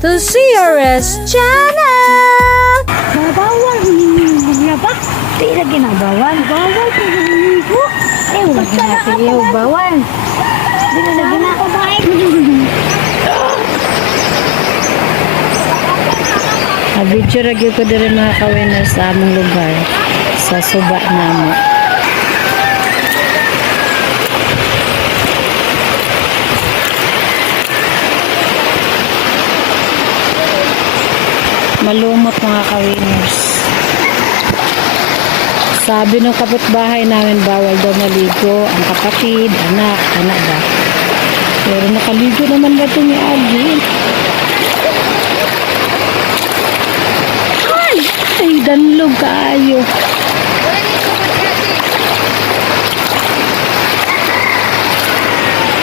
to CRS Channel! Bawal, maglaba. Di lagi na bawal. Bawal, pag-iigo. Wala na iyo, bawal. Di na lagi na ako baik. Video ragyo ko din mga kawinner sa among lugar sa suba namo. Malumot mga kawinners. Sabi ng kapitbahay namin bawal daw maligo ang kapatid, anak ba. Pero nakaligo naman ba ito ni Agi? Ay, danlog kaayo.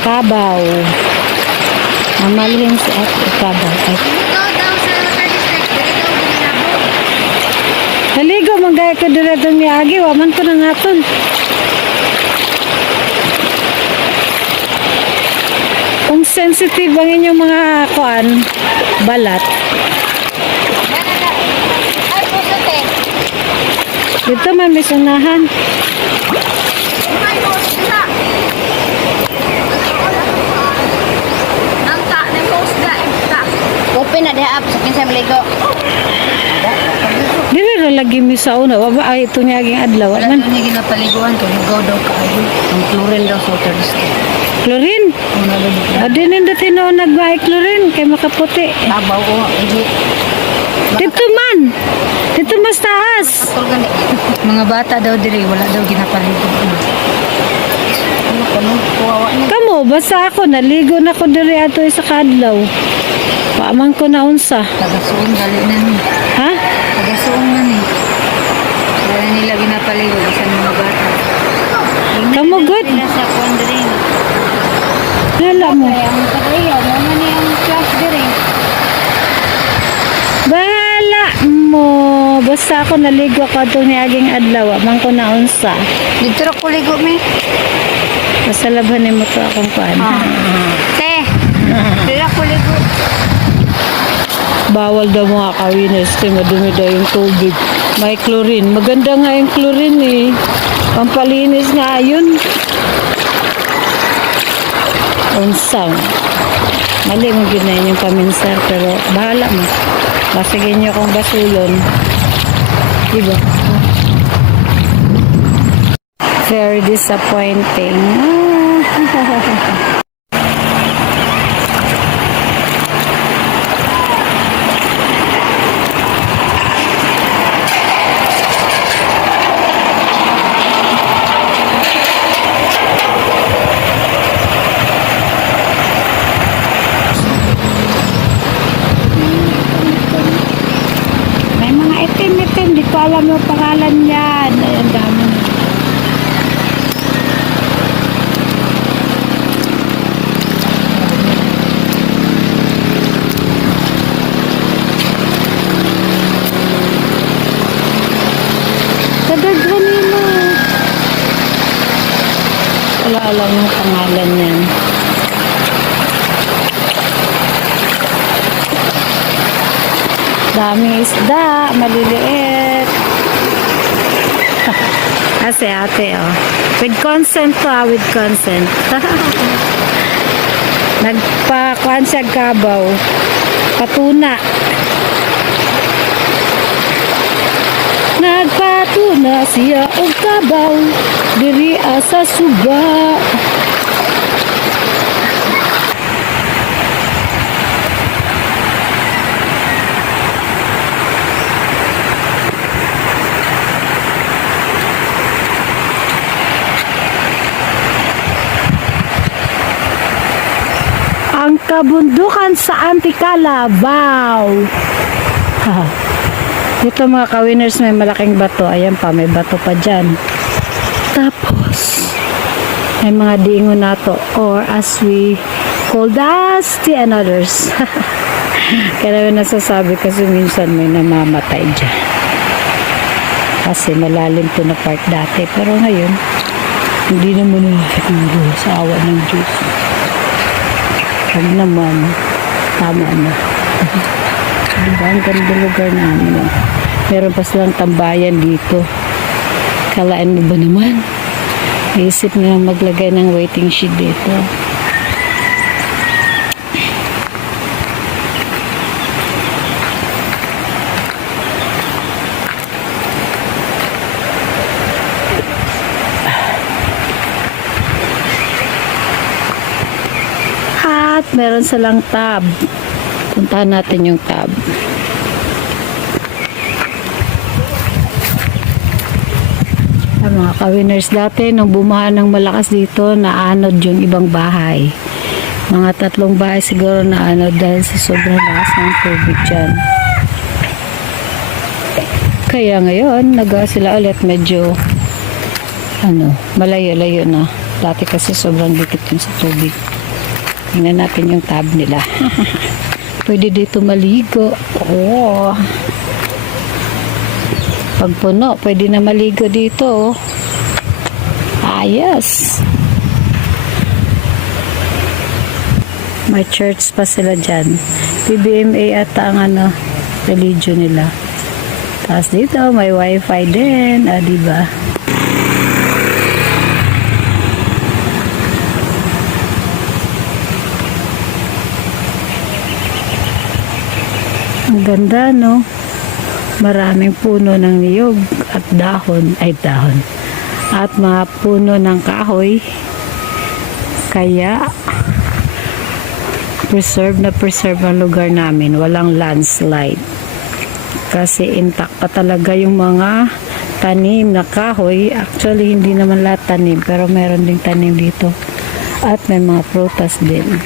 Kabaw. Mamalhin si Ate Kabaw. Naligo, manggaya ko dito ni Agi. Waman ko na naton. Kung sensitive ang inyong mga balat. Dito man may sanahan. Open na diha up sa kinsa maligo. Dili ra lagi mi sa una. Waba ay ito niya aging adlaw. Wala niya ginapaliguan to. Ligaw daw kaayo. Ang chlorine daw sa water district. Chlorine? Adinin dati na nagbahay chlorine kay makaputi. Tabaw ko. Dito man. Dito mas taas. Mga bata daw diri wala daw ginapaligo. Kamo, basta ako naligo na ko diri ato sa kadlaw. Paaman ko na unsa. Tagasuong gali na ni. Ha? Tagasuong na ni. Wala nila ginapaligo sa mga bata. Kamo good. Sa pondring. Lala mo. Ang katayaw, mama ni ang class diri. Bahala mo. Basta ako naligo ako ato ni aging adlaw. Amang ko na unsa. Dito ra ko ligo mi. Basta labhanin mo to akong kuan. Te. Dito ra ko ligo. Bawal daw mga kawinners kaya madumi daw yung tubig. May chlorine. Maganda nga yung chlorine eh. Pampalinis nga yun. Unsang. Mali mo ginayin yung paminsar pero bahala mo. Basigin nyo kung basulon. Diba? Very disappointing. May mga itim-itim. Di ko alam yung pangalan yan. Ang dami. Kadaghanin mo. Wala alam yung pangalan yan. Daming isda, maliliit. Kasi ate, oh. With consent to, with consent. Nagpa-kuan siya kabaw. Patuna. Nagpatuna siya og kabaw. Diri sa suba. Ang kabundukan sa Antikala. Wow! Dito mga kawinners may malaking bato. Ayan pa, may bato pa dyan. Tapos, may mga dingo na to. Or as we call dusty and others. Kaya namin nasasabi kasi minsan may namamatay dyan. Kasi malalim to na part dati. Pero ngayon, hindi naman nila sa awa ng Diyos. Huwag naman, tama na. Diba, ang ganda lugar namin. Oh. Meron pa silang tambayan dito. Kalaan mo ba naman? Naisip na maglagay ng waiting shed dito. At meron silang tab. Puntahan natin yung tab. Mga ka-winners, dati nung bumaha ng malakas dito, naanod yung ibang bahay. Mga 3 bahay siguro naanod dahil sa sobrang lakas ng tubig dyan. Kaya ngayon, sila ulit medyo malayo-layo na. Dati kasi sobrang dikit yung sa tubig. Tingnan natin yung tab nila. Pwede dito maligo. Oh. Pag puno, pwede na maligo dito. Ayos. May church pa sila dyan. PBMA ata ang religion nila. Tapos dito, may wifi din. Diba? Ang ganda, no? Maraming puno ng niyog at dahon. At mga puno ng kahoy. Kaya preserve ang lugar namin. Walang landslide. Kasi intact pa talaga yung mga tanim na kahoy. Actually, hindi naman lahat tanim. Pero meron ding tanim dito. At may mga prutas din.